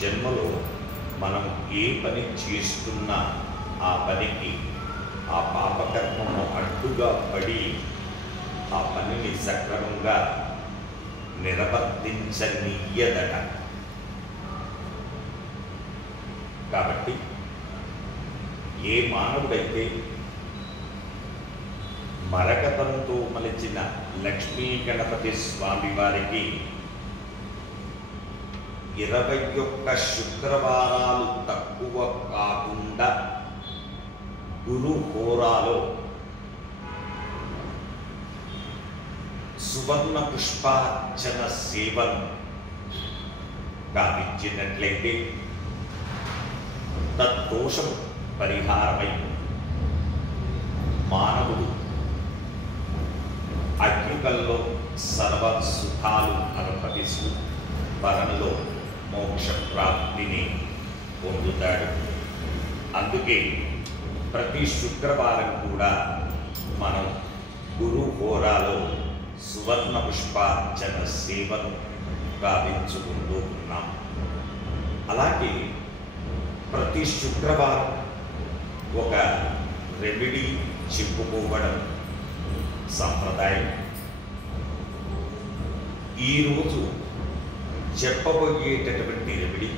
జన్మలో మనం ఏ పని చేస్తున్నా ఆ పనికి ఆ పాపకర్మము అడ్డుగా పడి ఆ పనిని సక్రమంగా నిర్వర్తించనీయదట. కాబట్టి ఏ మానవుడైతే మరకతంతో మలిచిన లక్ష్మీ గణపతి స్వామి వారికి 21 శుక్రవారాలు తక్కువ కాకుండా గురు హోరాలో సువర్ణ పుష్పార్చన సేవను గావించినట్లయితే తద్దోషం పరిహారమై మానవుడు అగ్నికల్లో సర్వ సుఖాలు అనుభవిస్తూ పరంలో మోక్ష ప్రాప్తిని పొందుతాడు. అందుకే ప్రతి శుక్రవారం కూడా మనం గురు హోరాలో సువర్ణ పుష్పార్చన సేవను గావించుకుంటూ ఉన్నాం. అలాగే ప్రతి శుక్రవారం ఒక రెమెడీ చెప్పుకోవడం సంప్రదాయం. ఈరోజు చెప్పబోయేటటువంటి రెమెడీ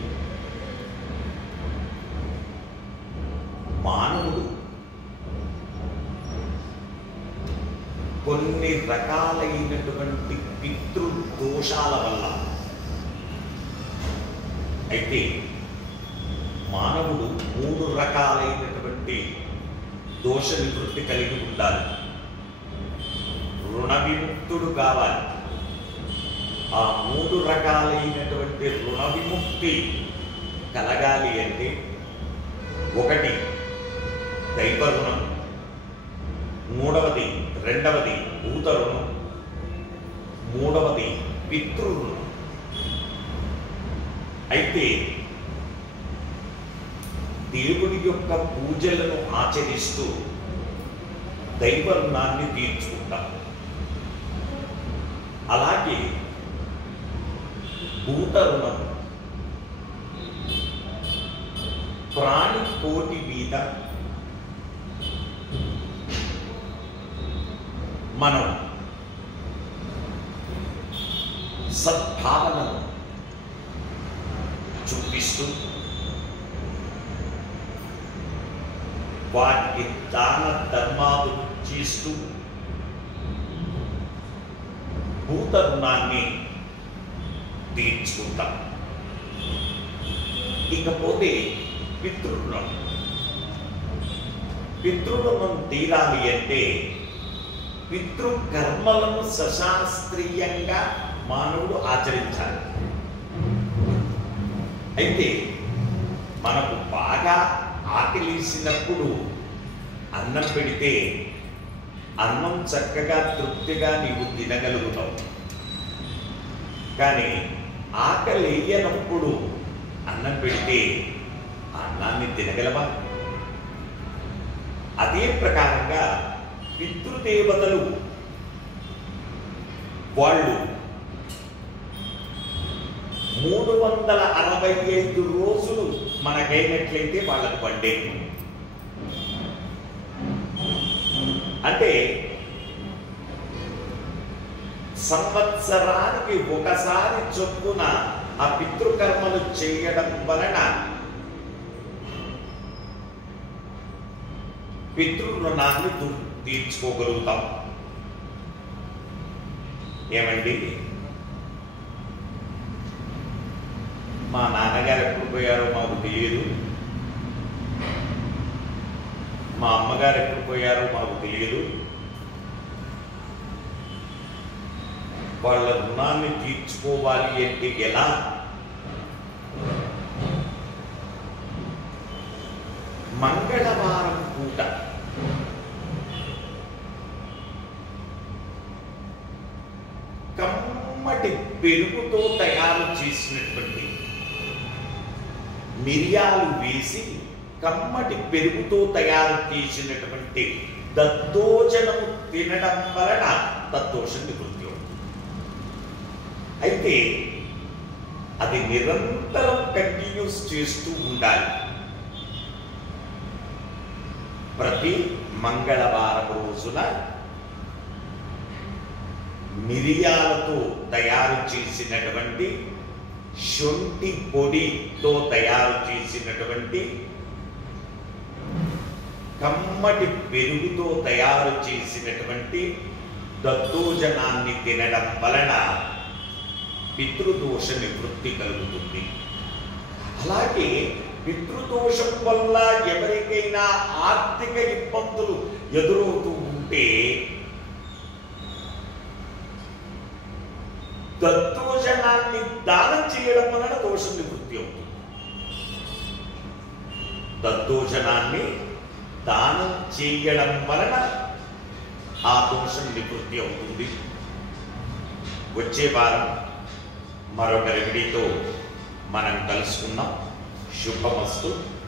మానవుడు కొన్ని రకాలైనటువంటి పితృదోషాల వల్ల, అయితే మానవుడు 3 రకాలైనటువంటి దోష నివృత్తి కలిగి ఉండాలి. రుణ విముక్తుడు కావాలి. ఆ 3 రకాలైనటువంటి రుణ విముక్తి కలగాలి అంటే 1 దైవ రుణం, 3వది భూత రుణం, 3వది పితృరుణం. అయితే దేవుడి యొక్క పూజలను ఆచరిస్తూ దైవ రుణాన్ని తీర్చుకుంటాం. అలాగే భూత రుణం ప్రాణి కోటి మీద మనం సద్భావనను చూపిస్తూ వాటికి దాన ధర్మాలు చేస్తూ భూత రుణాన్ని తీర్చుకుంటాం. ఇకపోతే పితృరుణం. పితృరుణం తీరాలి అంటే పితృకర్మలను సశాస్త్రీయంగా మానవుడు ఆచరించాలి. అయితే మనకు బాగా ఆకలిసినప్పుడు అన్నం పెడితే అన్నం చక్కగా తృప్తిగా నీవు తినగలుగుతావు. కానీ ఆకలి వేయనప్పుడు అన్నం పెడితే అన్నాన్ని తినగలవా? అదే ప్రకారంగా పితృదేవతలు వాళ్ళు 365 రోజులు మనకైనట్లయితే వాళ్ళకు పండే, అంటే సంవత్సరానికి ఒకసారి చొప్పున ఆ పితృకర్మలు చేయడం వలన పితృరుణాన్ని తీర్చుకోగలుగుతాం. ఏమండి, మా నాన్నగారు ఎప్పుడు పోయారో మాకు తెలియదు, మా అమ్మగారు ఎప్పుడు పోయారో మాకు తెలియదు, వాళ్ళ రుణాన్ని తీర్చుకోవాలి అంటే ఎలా? మంగళవారం పూట కమ్మటి పెరుగుతో తయారు చేసినటువంటి మిరియాలు వేసి కమ్మటి పెరుగుతో తయారు చేసినటువంటి దద్దోజనము తినడం వలన దద్దోషం నివృత్తి అవుతుంది. అయితే అది నిరంతరం కంటిన్యూ కంటిన్యూస్ చేస్తూ ఉండాలి. ప్రతి మంగళవారం రోజున మిరియాలతో తయారు చేసినటువంటి శొంఠి పొడితో తయారు చేసినటువంటి కమ్మటి పెరుగుతో తయారు చేసినటువంటి దద్దోజనాన్ని తినడం వలన పితృదోష నివృత్తి కలుగుతుంది. అలాగే పితృదోషం వల్ల ఎవరికైనా ఆర్థిక ఇబ్బందులు ఎదురవుతూ ఉంటే దద్దోజనాన్ని దానం చేయడం వలన దోషం నివృత్తి అవుతుంది. దద్దోజనాన్ని దానం చేయడం వలన ఆ దోషం నివృత్తి అవుతుంది. వచ్చే వారం మరొక రెమెడీతో మనం కలుసుకుందాం. శుభమస్తు.